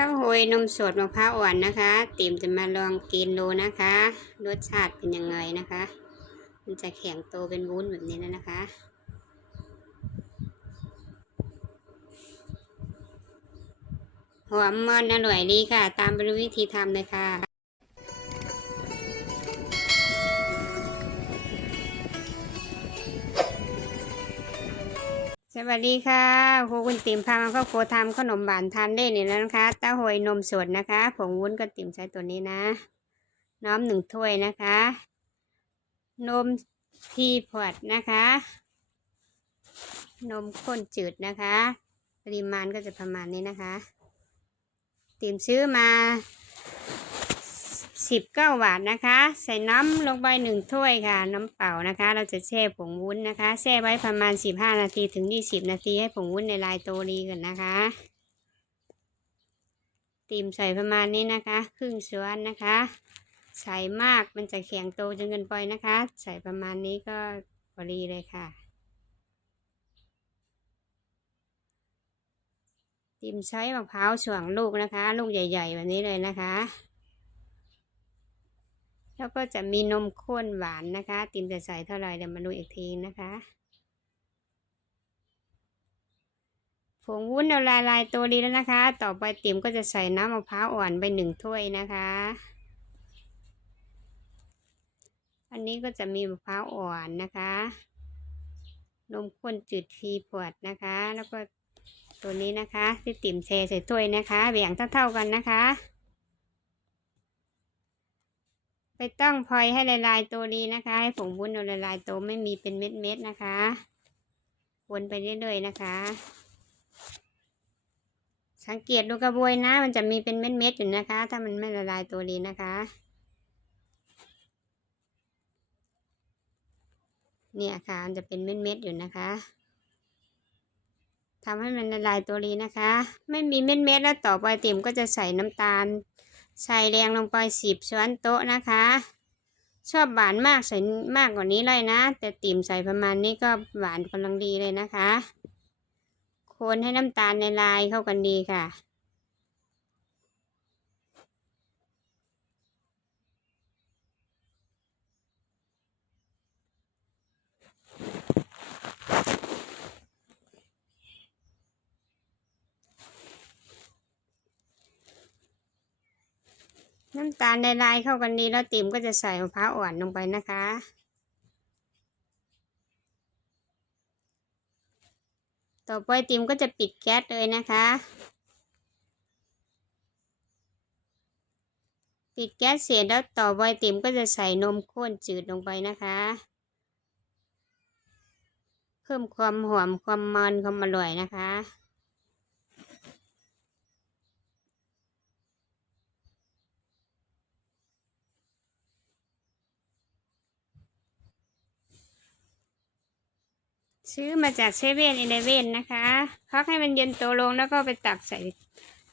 ข้าวโหยนมสดมะพร้าวอ่อนนะคะเตรียมจะมาลองกินดูนะคะ รสชาติเป็นยังไงนะคะ มันจะแข็งโตเป็นวุ้นแบบนี้แล้วนะคะหอมมันอร่อยดีค่ะ ตามไปดูวิธีทำเลยค่ะ วัสดีค่ะครูคุณติ๋มพามาเข้าโครัวทำขนมหวานทานได้เนี่ยแล้วนะคะเต้าหวยนมสดนะคะผงวุ้นก็ติ๋มใช้ตัวนี้นะ น้ำหนึ่งถ้วยนะคะ นมทีพอดนะคะ นมข้นจืดนะคะ ปริมาณก็จะประมาณนี้นะคะ ติ๋มซื้อมา สิบเก้าบาทนะคะ ใส่น้ำลงไปหนึ่งถ้วยค่ะ น้ำเปล่านะคะ เราจะแช่ผงวุ้นนะคะแช่ไว้ประมาณสิบห้านาทีถึงยี่สิบนาทีให้ผงวุ้นในลายโตดีก่อนนะคะตีมใส่ประมาณนี้นะคะ ครึ่งช้อนนะคะ ใส่มากมันจะแข็งโตจนเกินไปนะคะ ใส่ประมาณนี้ก็พอดีเลยค่ะตีมใช้มะพร้าวส่วงลูกนะคะ ลูกใหญ่ ๆ แบบนี้เลยนะคะ แล้วก็จะมีนมข้นหวานนะคะ ติมจะใส่เท่าไรเดี๋ยวมาดูอีกทีนะคะผงวุ้นเราละลายตัวดีแล้วนะคะ ต่อไปติมก็จะใส่น้ำมะพร้าวอ่อนไปหนึ่งถ้วยนะคะ อันนี้ก็จะมีมะพร้าวอ่อนนะคะ นมข้นจืดทีพวดนะคะ แล้วก็ตัวนี้นะคะ ที่ติ่มเทใส่ถ้วยนะคะแบ่งเท่าๆกันนะคะ ไปต้องพลอยให้ละลายตัวดีนะคะ ให้ผงวุ้นละลายตัวไม่มีเป็นเม็ดๆนะคะ วนไปเรื่อยๆนะคะ สังเกตดูกระบวยนะ มันจะมีเป็นเม็ดๆอยู่นะคะ ถ้ามันไม่ละลายตัวดีนะคะ เนี่ยค่ะมันจะเป็นเม็ดๆอยู่นะคะทำให้มันละลายตัวดีนะคะ ไม่มีเม็ดๆแล้วต่อไปติ๋มก็จะใส่น้ำตาล ใส่แรงลงไปสิบช้อนโต๊ะนะคะ ชอบหวานมากใส่มากกว่านี้เลยนะ แต่ติ่มใส่ประมาณนี้ก็หวานกำลังดีเลยนะคะ คนให้น้ำตาลในลายเข้ากันดีค่ะ น้ำตาลในลายเข้ากันดีแล้วติ๋มก็จะใส่มะพร้าวอ่อนลงไปนะคะ ต่อไปติ๋มก็จะปิดแก๊สเลยนะคะ ปิดแก๊สเสร็จแล้วต่อไปติ๋มก็จะใส่นมข้นจืดลงไปนะคะ เพิ่มความหอมความมันความอร่อยนะคะ ซื้อมาจากเซเว่นอีเลเว่นนะคะพักให้มันเย็นตัวลงแล้วก็ไปตักใส่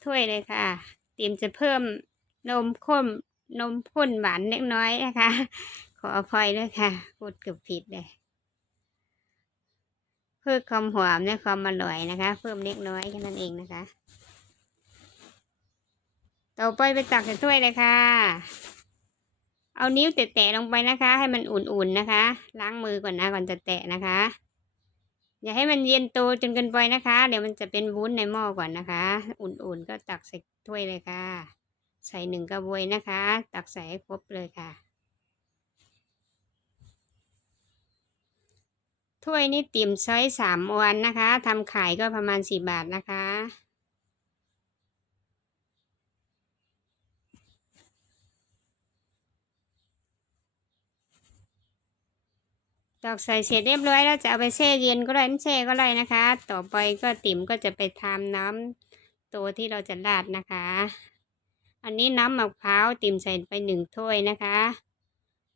ถ้วยเลยค่ะ เตรียมจะเพิ่มนมข้นนมข้นหวานเล็กน้อยนะคะ ขออภัยด้วยค่ะพูดเกือบผิดเลยเพื่อความหอมและความอร่อยนะคะ เพิ่มเล็กน้อยแค่นั้นเองนะคะ ต่อไปไปตักใส่ถ้วยเลยค่ะ เอานิ้วแตะๆลงไปนะคะ ให้มันอุ่นๆนะคะ ล้างมือก่อนนะก่อนจะแตะนะคะ อย่าให้มันเย็นโตจนเกินไปนะคะ เดี๋ยวมันจะเป็นวุ้นในหม้อก่อนนะคะ อุ่นๆก็ตักใส่ถ้วยเลยค่ะ ใส่หนึ่งกระบวยนะคะ ตักใส่ให้ครบเลยค่ะ ถ้วยนี้ติ่มซอยสามวันนะคะทำขายก็ประมาณสี่บาทนะคะ ตอกใส่เสร็จเรียบร้อยแล้วจะเอาไปแช่เย็นก็ได้แช่ก็ได้นะคะ ต่อไปก็ติ๋มก็จะไปทำน้ำตัวที่เราจะราดนะคะ อันนี้น้ำมะพร้าวติ๋มใส่ไปหนึ่งถ้วยนะคะ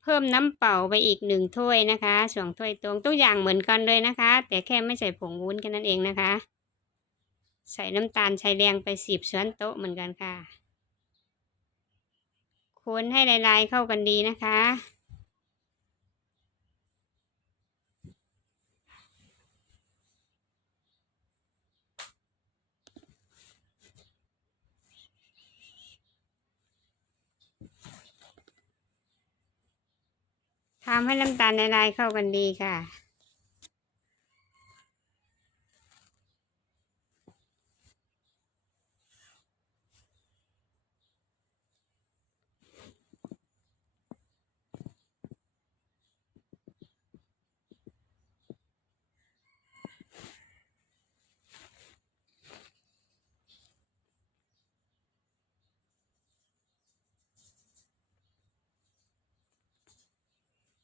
เพิ่มน้ำเปล่าไปอีกหนึ่งถ้วยนะคะสองถ้วยตรงทุกอย่างเหมือนกันเลยนะคะ แต่แค่ไม่ใส่ผงวุ้นแค่นั้นเองนะคะ ใส่น้ำตาลชายแดงไปสิบช้อนโต๊ะเหมือนกันค่ะคนให้ลายๆเข้ากันดีนะคะ ทำให้น้ำตาลในลายเข้ากันดีค่ะ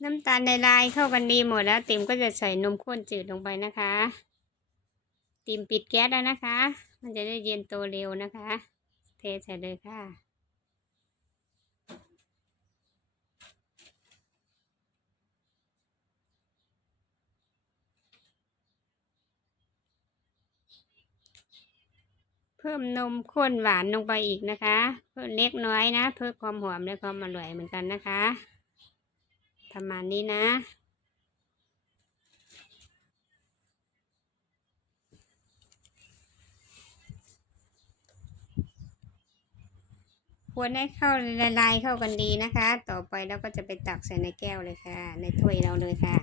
น้ำตาลในลายเข้ากันดีหมดแล้ว ติ๋มก็จะใส่นมข้นจืดลงไปนะคะ ติ๋มปิดแก๊สแล้วนะคะ มันจะได้เย็นโตเร็วนะคะ เทใส่เลยค่ะเพิ่มนมข้นหวานลงไปอีกนะคะ เพิ่มเล็กน้อยนะ เพิ่มความหอมและความอร่อยเหมือนกันนะคะ ประมาณนี้นะ ควรให้เข้าละลายเข้ากันดีนะคะ ต่อไปเราก็จะไปตักใส่ในแก้วเลยค่ะ ในถ้วยเราเลยค่ะ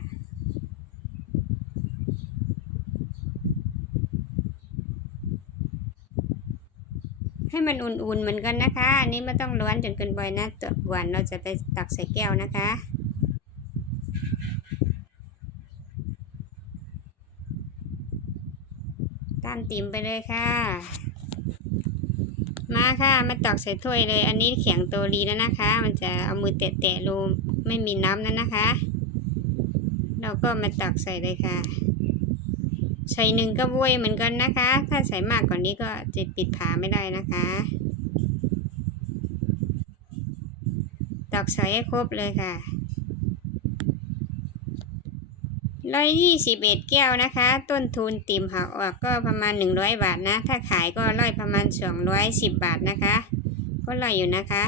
ให้มันอุ่นๆเหมือนกันนะคะ อันนี้ไม่ต้องร้อนจนเกินไปนะตัวหวานเราจะไปตักใส่แก้วนะคะ ตามติ่มไปเลยค่ะ มาค่ะมาตักใส่ถ้วยเลย อันนี้แข็งตัวรีแล้วนะคะ มันจะเอามือแตะๆรูไม่มีน้ำนั่นนะคะ เราก็มาตักใส่เลยค่ะ ใส่หนึ่งกระบวยเหมือนกันนะคะ ถ้าใส่มากกว่านี้ก็จะปิดฝาไม่ได้นะคะตักใส่ให้ครบเลยค่ะ ร้อยยี่สิบเอ็ดแก้วนะคะ ต้นทุนติ่มหักออกก็ประมาณหนึ่งร้อยบาทนะ ถ้าขายก็ร้อยประมาณสองร้อยสิบบาทนะคะ ก็ร้อยอยู่นะคะ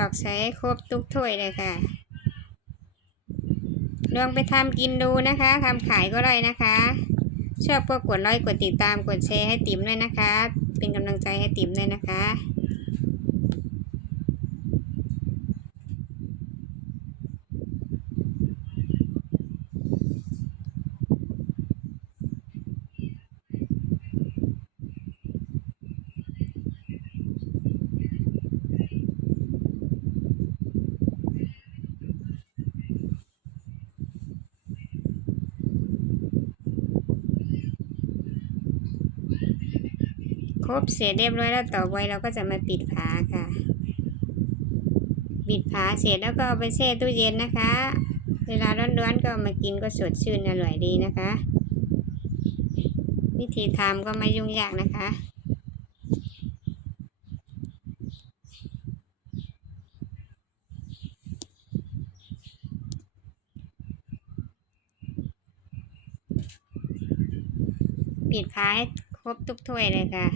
ดอกใสครบทุกถ้วยเลยค่ะ ลองไปทำกินดูนะคะทำขายก็ได้นะคะ ชอบก็กดไลค์กดติดตามกดแชร์ให้ติ๋มด้วยนะคะ เป็นกำลังใจให้ติ๋มด้วยนะคะ ค รบเสร็จเรียบร้อยแล้วต่อไปเราก็จะมาปิดฝาค่ะ ปิดฝาเสร็จแล้วก็เอาไปแช่ตู้เย็นนะคะ เวลาร้อนๆก็มากินก็สดชื่นอร่อยดีนะคะ วิธีทำก็ไม่ยุ่งยากนะคะปิดฝาให้ครบทุกถ้วยเลยค่ะ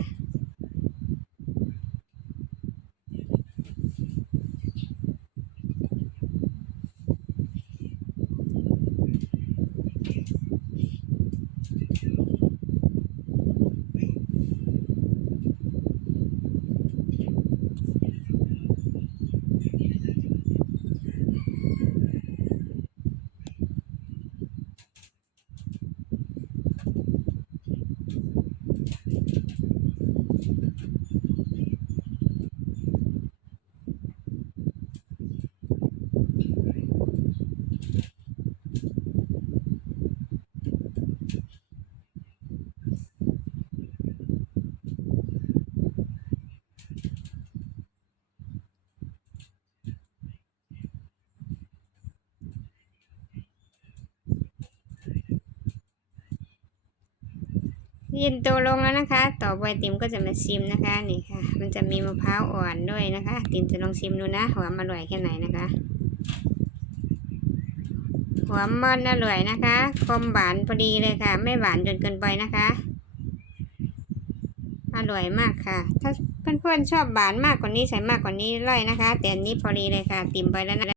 ย็นตัวลงแล้วนะคะ ต่อไปติมก็จะมาชิมนะคะนี่ค่ะ มันจะมีมะพร้าวอ่อนด้วยนะคะ ติมจะลองชิมดูนะหอมอร่อยแค่ไหนนะคะหอมมันอร่อยนะคะคมหวานพอดีเลยค่ะ ไม่หวานจนเกินไปนะคะ อร่อยมากค่ะ ถ้าเพื่อนๆชอบหวานมากกว่านี้ใส่มากกว่านี้เลยนะคะ แต่อันนี้พอดีเลยค่ะ ติ่มไปแล้วนะ